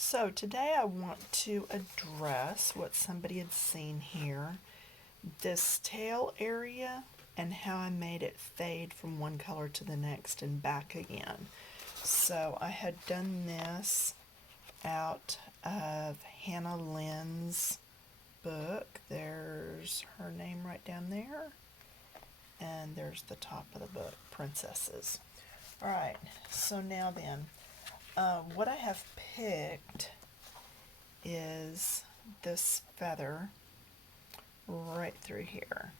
So today I want to address what somebody had seen here, this tail area and how I made it fade from one color to the next and back again. So I had done this out of Hannah Lynn's book. There's her name right down there, and there's the top of the book, Princesses. Alright, so now then, what I have picked is this feather right through here.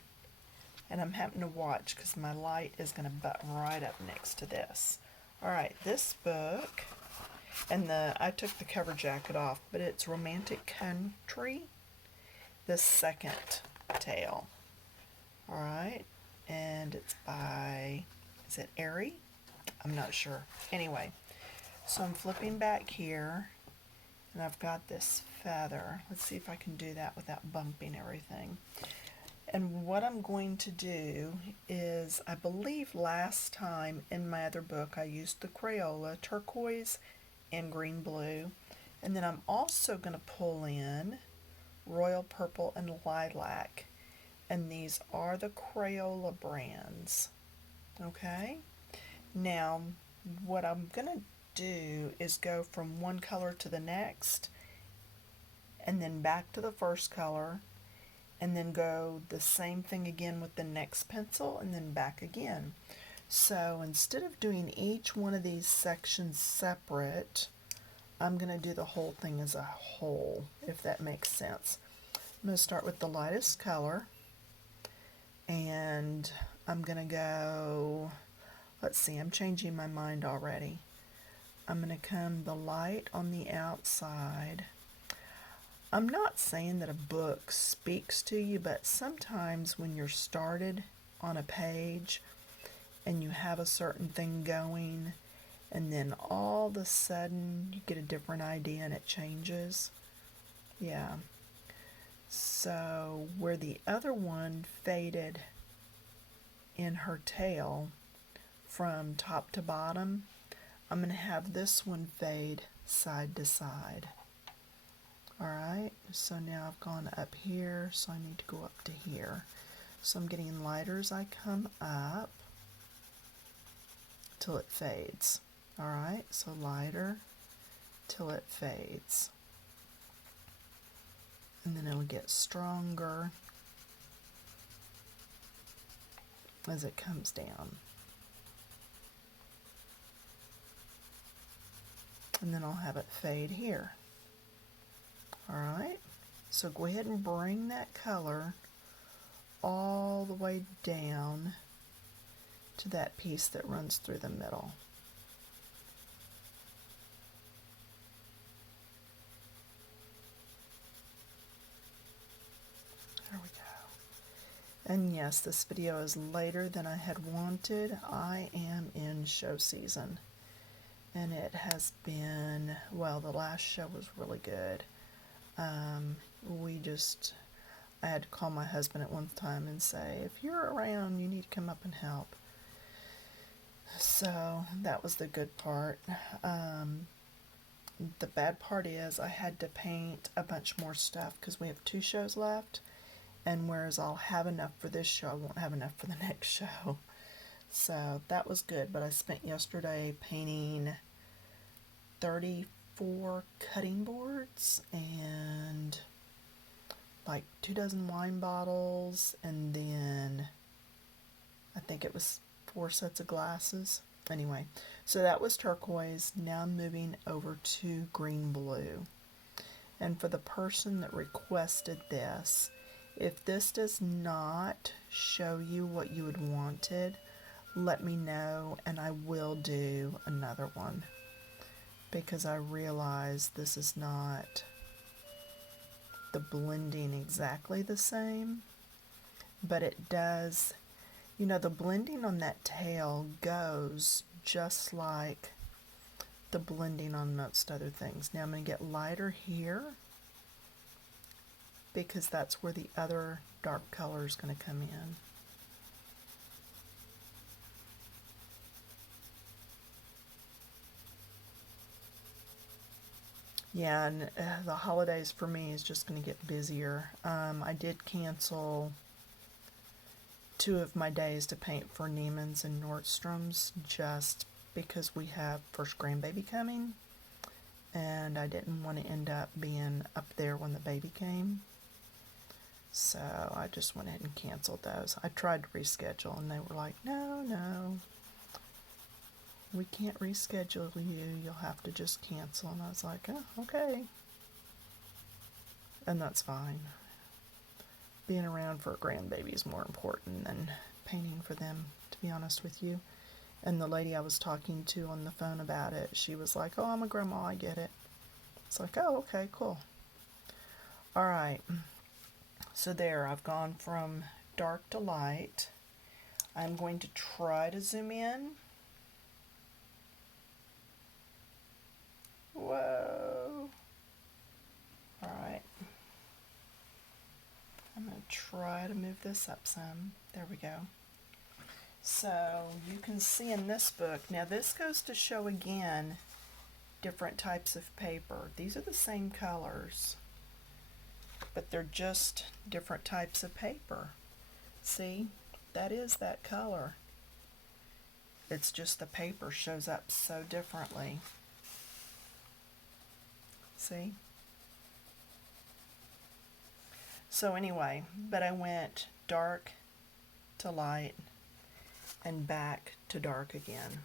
And I'm having to watch because my light is going to butt right up next to this. Alright, this book, and I took the cover jacket off, but it's Romantic Country, the second tale. Alright, and it's by, is it Airy? I'm not sure. Anyway, so I'm flipping back here, and I've got this feather. Let's see if I can do that without bumping everything. And what I'm going to do is, I believe last time in my other book I used the Crayola turquoise and green blue, and then I'm also going to pull in royal purple and lilac, and these are the Crayola brands. Okay, now what I'm going to do is go from one color to the next, and then back to the first color, and then go the same thing again with the next pencil, and then back again. So instead of doing each one of these sections separate, I'm going to do the whole thing as a whole, if that makes sense. I'm going to start with the lightest color, and I'm going to go, let's see, I'm changing my mind already. I'm going to come the light on the outside. I'm not saying that a book speaks to you, but sometimes when you're started on a page and you have a certain thing going, and then all of a sudden you get a different idea and it changes. Yeah. So where the other one faded in her tail from top to bottom, I'm going to have this one fade side to side. Alright, so now I've gone up here, so I need to go up to here. So I'm getting lighter as I come up till it fades. Alright, so lighter till it fades. And then it'll get stronger as it comes down. And then I'll have it fade here. Alright, so go ahead and bring that color all the way down to that piece that runs through the middle. There we go. And yes, this video is later than I had wanted. I am in show season. And it has been, well, the last show was really good. I had to call my husband at one time and say, if you're around, you need to come up and help. So that was the good part. The bad part is I had to paint a bunch more stuff because we have 2 shows left, and whereas I'll have enough for this show, I won't have enough for the next show. So that was good, but I spent yesterday painting 34 cutting boards and like 2 dozen wine bottles, and then I think it was 4 sets of glasses. Anyway, so that was turquoise. Now I'm moving over to green blue. And for the person that requested this, if this does not show you what you had wanted, let me know and I will do another one, because I realize this is not the blending exactly the same, but it does, you know, the blending on that tail goes just like the blending on most other things. Now I'm going to get lighter here because that's where the other dark color is going to come in. Yeah, and the holidays for me is just going to get busier. I did cancel 2 of my days to paint for Neiman's and Nordstrom's just because we have first grandbaby coming, and I didn't want to end up being up there when the baby came. So I just went ahead and canceled those. I tried to reschedule, and they were like, no, we can't reschedule you. You'll have to just cancel. And I was like, oh, okay. And that's fine. Being around for a grandbaby is more important than painting for them, to be honest with you. And the lady I was talking to on the phone about it, she was like, oh, I'm a grandma, I get it. It's like, oh, okay, cool. All right. So there, I've gone from dark to light. I'm going to try to zoom in. Whoa. All right. I'm going to try to move this up some. There we go. So you can see in this book, now this goes to show again different types of paper. These are the same colors, but they're just different types of paper. See, that is that color. It's just the paper shows up so differently. See? So anyway, but I went dark to light and back to dark again.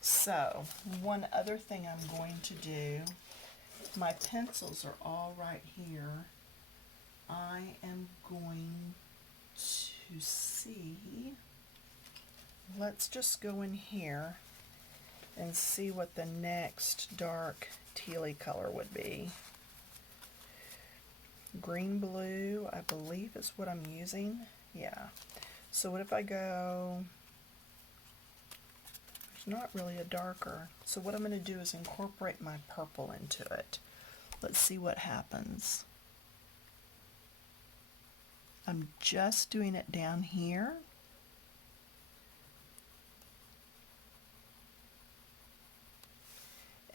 So one other thing I'm going to do, my pencils are all right here. I am going to see, let's just go in here and see what the next dark tealy color would be. Green blue, I believe is what I'm using. Yeah. So what if I go, there's not really a darker. So what I'm going to do is incorporate my purple into it. Let's see what happens. I'm just doing it down here.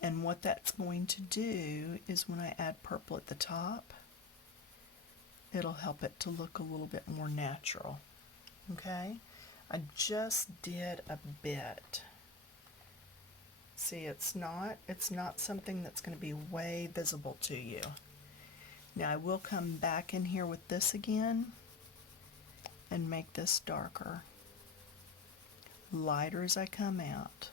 And what that's going to do is when I add purple at the top, it'll help it to look a little bit more natural. Okay? I just did a bit. See, it's not something that's going to be way visible to you. Now I will come back in here with this again and make this darker. Lighter as I come out.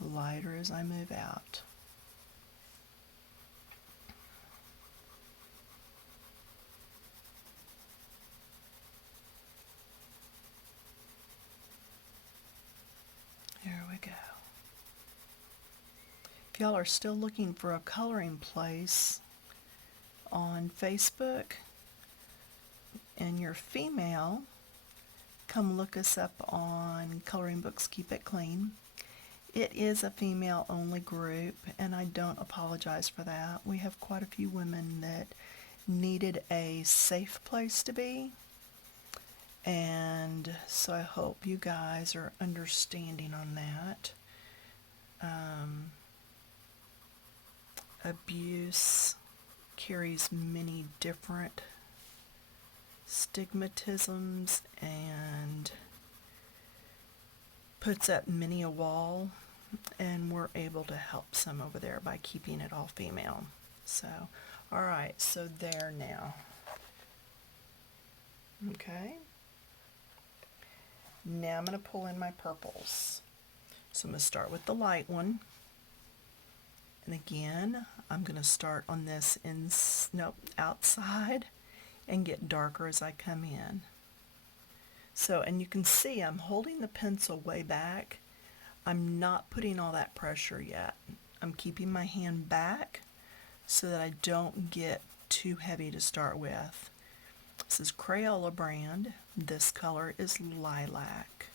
Lighter as I move out. There we go. If y'all are still looking for a coloring place on Facebook and you're female, come look us up on Coloring Books Keep It Clean. It is a female only group, and I don't apologize for that. We have quite a few women that needed a safe place to be, and so I hope you guys are understanding on that. Abuse carries many different stigmatisms and puts up many a wall, and we're able to help some over there by keeping it all female. So, all right, so there now. Okay. Now I'm going to pull in my purples. So I'm going to start with the light one. And again, I'm going to start on this outside and get darker as I come in. So, and you can see I'm holding the pencil way back. I'm not putting all that pressure yet. I'm keeping my hand back so that I don't get too heavy to start with. This is Crayola brand. This color is lilac.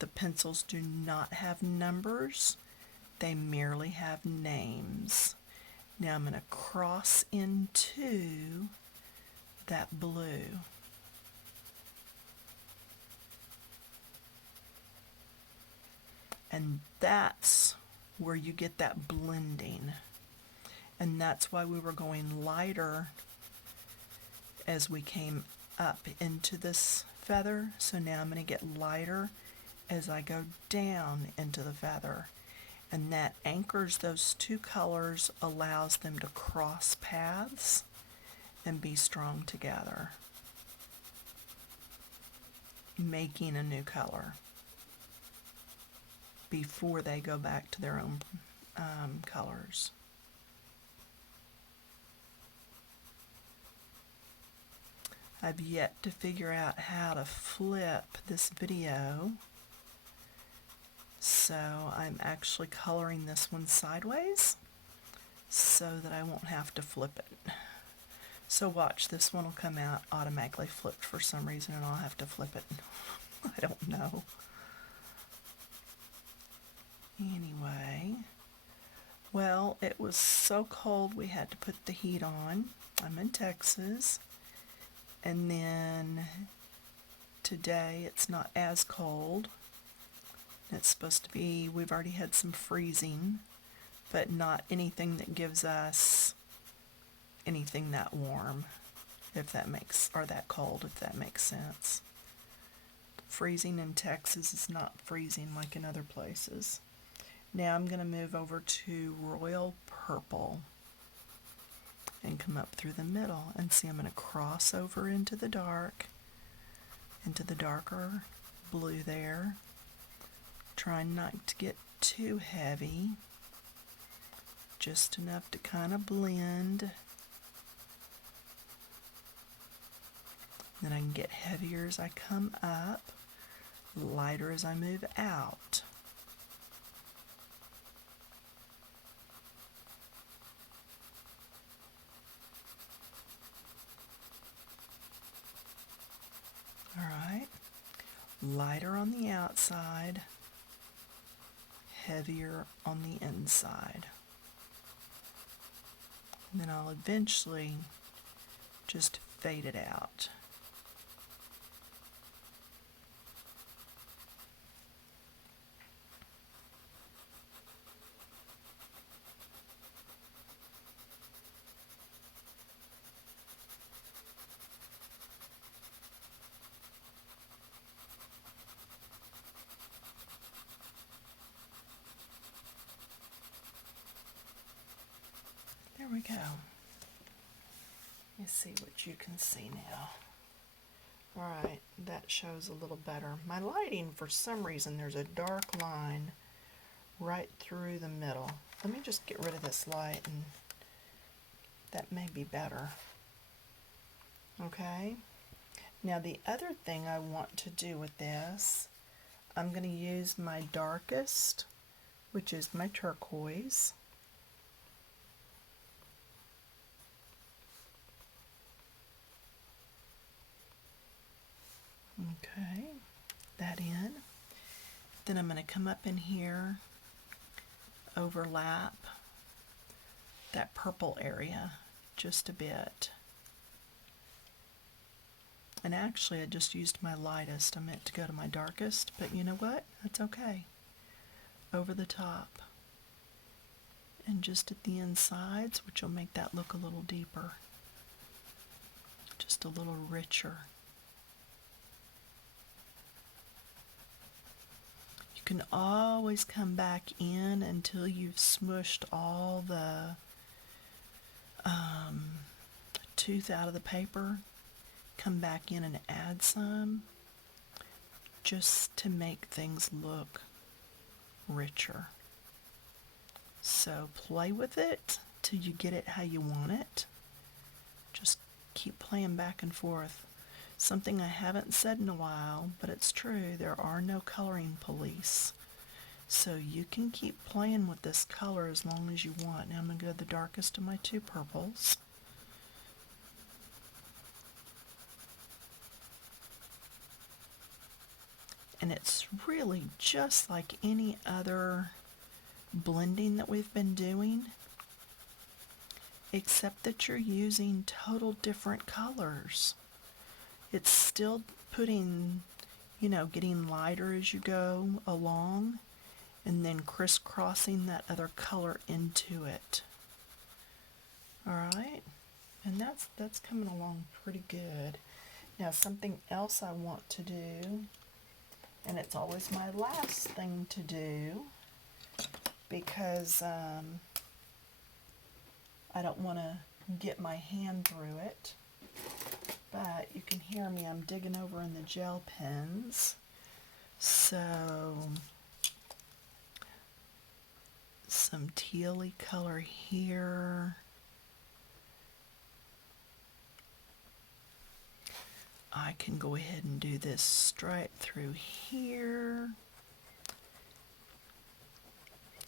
The pencils do not have numbers. They merely have names. Now I'm going to cross into that blue. And that's where you get that blending. And that's why we were going lighter as we came up into this feather. So now I'm going to get lighter as I go down into the feather. And that anchors those two colors, allows them to cross paths and be strong together, making a new color before they go back to their own colors. I've yet to figure out how to flip this video, so I'm actually coloring this one sideways so that I won't have to flip it. So watch, this one will come out automatically flipped for some reason and I'll have to flip it. I don't know. Anyway, well, it was so cold we had to put the heat on. I'm in Texas. And then today it's not as cold. It's supposed to be, we've already had some freezing, but not anything that gives us anything that warm, if that makes, or that cold, if that makes sense. Freezing in Texas is not freezing like in other places. Now I'm going to move over to Royal Purple and come up through the middle, and see I'm going to cross over into the dark, into the darker blue there, trying not to get too heavy, just enough to kind of blend. Then I can get heavier as I come up, lighter as I move out. Alright, lighter on the outside, heavier on the inside. And then I'll eventually just fade it out. There we go. Let me see what you can see now. Alright, that shows a little better. My lighting, for some reason, there's a dark line right through the middle. Let me just get rid of this light, and that may be better. Okay? Now the other thing I want to do with this, I'm going to use my darkest, which is my turquoise. Okay, that in. Then I'm going to come up in here, overlap that purple area just a bit. And actually I just used my lightest. I meant to go to my darkest, but you know what? That's okay. Over the top. And just at the insides, which will make that look a little deeper. Just a little richer. You can always come back in until you've smushed all the tooth out of the paper. Come back in and add some, just to make things look richer. So play with it till you get it how you want it. Just keep playing back and forth. Something I haven't said in a while, but it's true, there are no coloring police. So you can keep playing with this color as long as you want. Now I'm going to go the darkest of my two purples. And it's really just like any other blending that we've been doing, except that you're using total different colors. It's still putting, getting lighter as you go along, and then and crisscrossing that other color into it. All right, and that's coming along pretty good. Now something else I want to do, and it's always my last thing to do because I don't want to get my hand through it, but you can hear me, I'm digging over in the gel pens. So some tealy color here. I can go ahead and do this stripe through here,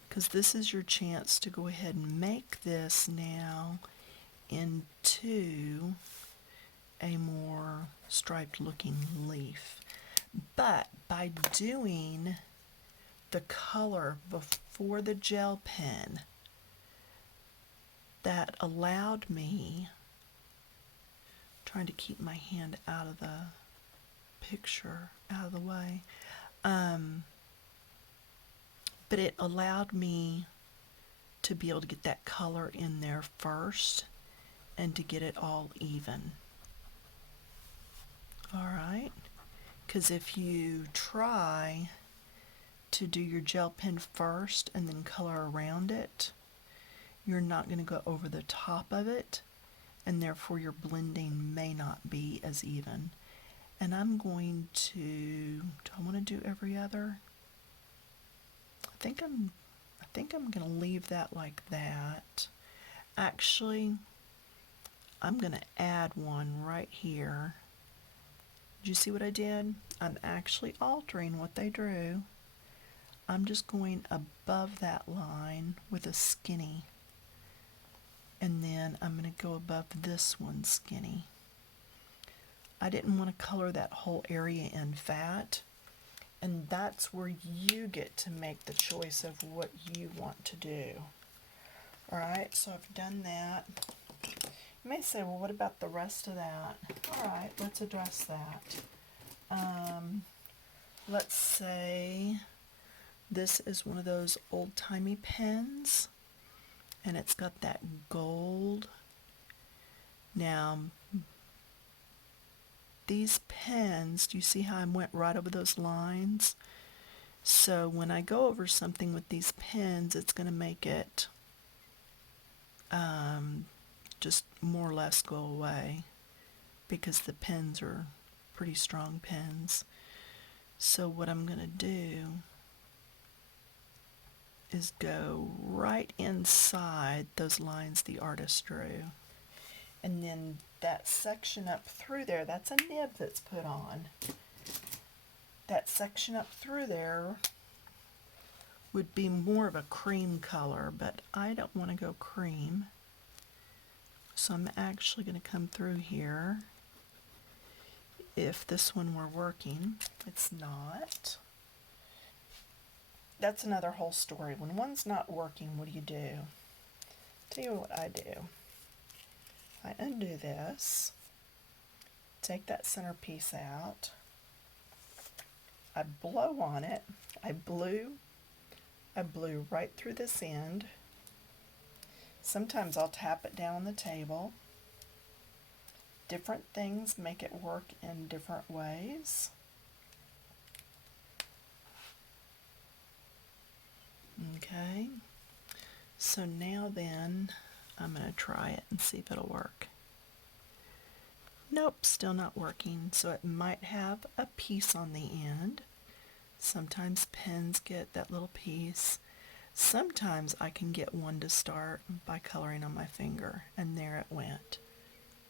because this is your chance to go ahead and make this now into a more striped looking leaf. But by doing the color before the gel pen, that allowed me, trying to keep my hand out of the picture, out of the way, but it allowed me to be able to get that color in there first and to get it all even. All right, because if you try to do your gel pen first and then color around it, you're not going to go over the top of it, and therefore your blending may not be as even. And I'm going to, do I want to do every other? I think I'm going to leave that like that. Actually, I'm going to add one right here. Did you see what I did? I'm actually altering what they drew. I'm just going above that line with a skinny, and then I'm going to go above this one skinny. I didn't want to color that whole area in fat, and that's where you get to make the choice of what you want to do. Alright, so I've done that. You may say, well, what about the rest of that? Alright, let's address that. Let's say this is one of those old-timey pens, and it's got that gold. Now, these pens, do you see how I went right over those lines? So when I go over something with these pens, it's going to make it just more or less go away, because the pens are pretty strong pens. So what I'm going to do is go right inside those lines the artist drew. And then that section up through there, that's a nib that's put on. That section up through there would be more of a cream color, but I don't want to go cream. So I'm actually going to come through here. If this one were working, it's not. That's another whole story. When one's not working, what do? Tell you what I do. I undo this, take that centerpiece out, I blow on it, I blew right through this end. Sometimes I'll tap it down on the table. Different things make it work in different ways. Okay, so now then I'm going to try it and see if it'll work. Nope, still not working, so it might have a piece on the end. Sometimes pens get that little piece. Sometimes I can get one to start by coloring on my finger, and there it went.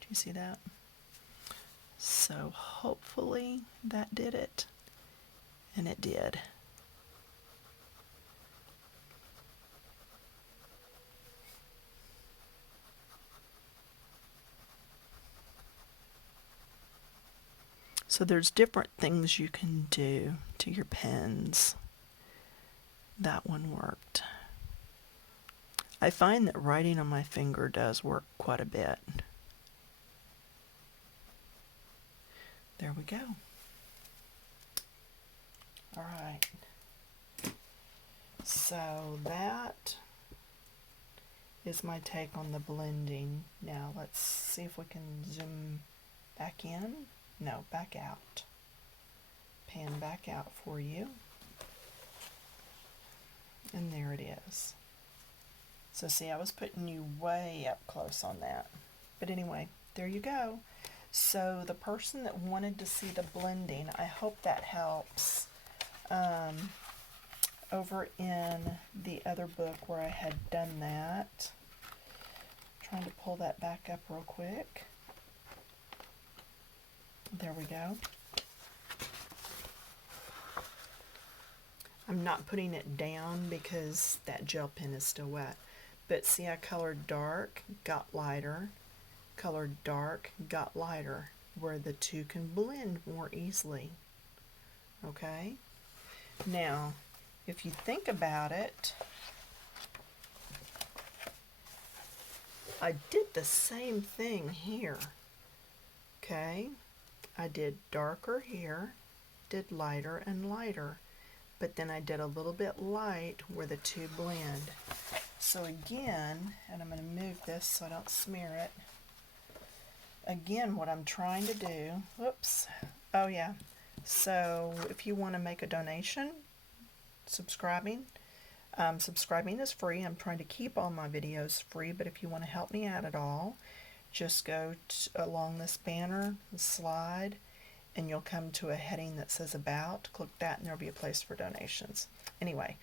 Do you see that? So hopefully that did it, and it did. So there's different things you can do to your pens. That one worked. I find that writing on my finger does work quite a bit. There we go. All right. So So that is my take on the blending. Now let's see if we can zoom back in. No, back out. Pan back out for you. And there it is. So see, I was putting you way up close on that. But anyway, there you go. So the person that wanted to see the blending, I hope that helps. Over in the other book where I had done that, trying to pull that back up real quick. There we go. I'm not putting it down because that gel pen is still wet. But see, I colored dark, got lighter, colored dark, got lighter, where the two can blend more easily. Okay? Now, if you think about it, I did the same thing here. Okay? I did darker here, did lighter and lighter, but then I did a little bit light where the two blend. So again, and I'm going to move this so I don't smear it. Again, what I'm trying to do, whoops, oh yeah, so if you want to make a donation, subscribing is free. I'm trying to keep all my videos free, but if you want to help me out at all, just go along this banner, slide, and you'll come to a heading that says About. Click that and there'll be a place for donations. Anyway,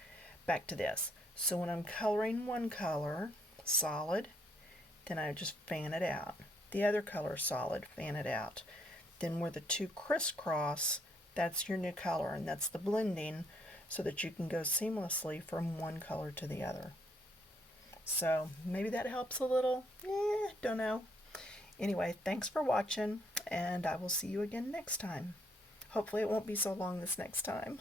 back to this. So when I'm coloring one color, solid, then I just fan it out. The other color, solid, fan it out. Then where the two crisscross, that's your new color, and that's the blending, so that you can go seamlessly from one color to the other. So maybe that helps a little. Don't know. Anyway, thanks for watching, and I will see you again next time. Hopefully it won't be so long this next time.